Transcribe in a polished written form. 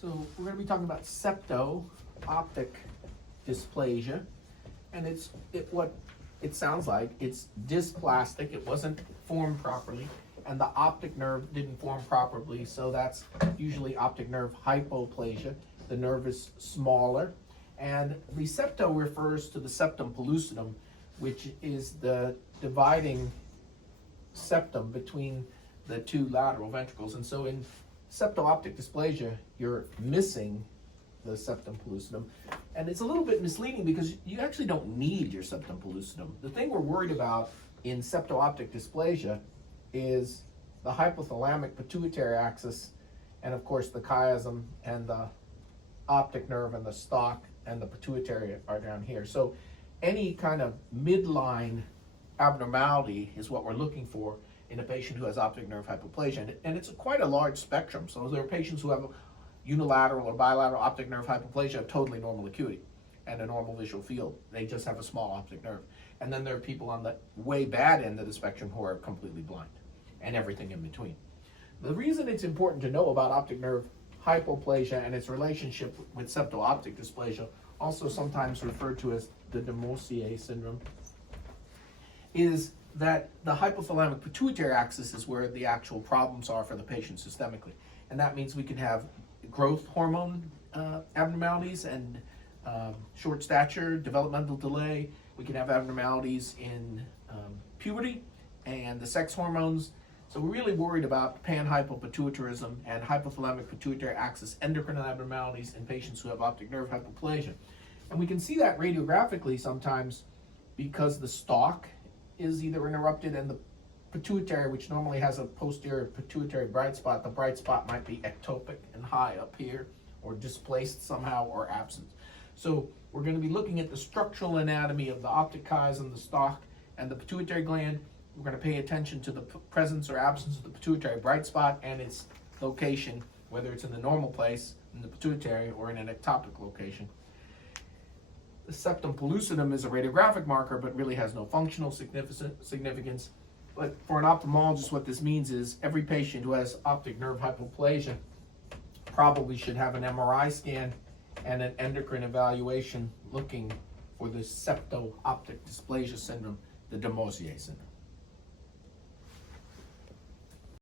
So we're going to be talking about septo optic dysplasia, and what it sounds like. It's dysplastic. It wasn't formed properly, and the optic nerve didn't form properly. So that's usually optic nerve hypoplasia. The nerve is smaller, and the septo refers to the septum pellucidum, which is the dividing septum between the two lateral ventricles. And so in septo-optic dysplasia, you're missing the septum pellucidum. And it's a little bit misleading because you actually don't need your septum pellucidum. The thing we're worried about in septo-optic dysplasia is the hypothalamic pituitary axis, and of course the chiasm and the optic nerve and the stalk and the pituitary are down here. So any kind of midline abnormality is what we're looking for in a patient who has optic nerve hypoplasia. And it's quite a large spectrum. So there are patients who have unilateral or bilateral optic nerve hypoplasia of totally normal acuity and a normal visual field. They just have a small optic nerve. And then there are people on the way bad end of the spectrum who are completely blind, and everything in between. The reason it's important to know about optic nerve hypoplasia and its relationship with septo-optic dysplasia, also sometimes referred to as the de Maussier syndrome, is that the hypothalamic pituitary axis is where the actual problems are for the patient systemically. And that means we can have growth hormone abnormalities and short stature, developmental delay. We can have abnormalities in puberty and the sex hormones. So we're really worried about panhypopituitarism and hypothalamic pituitary axis endocrine abnormalities in patients who have optic nerve hypoplasia. And we can see that radiographically sometimes because the stalk is either interrupted and the pituitary, which normally has a posterior pituitary bright spot, the bright spot might be ectopic and high up here, or displaced somehow, or absent. So we're going to be looking at the structural anatomy of the optic chiasm, the stalk, and the pituitary gland. We're going to pay attention to the presence or absence of the pituitary bright spot and its location, whether it's in the normal place, in the pituitary, or in an ectopic location. The septum pellucidum is a radiographic marker, but really has no functional significance. But for an ophthalmologist, what this means is every patient who has optic nerve hypoplasia probably should have an MRI scan and an endocrine evaluation looking for the septo-optic dysplasia syndrome, the de Maussier syndrome.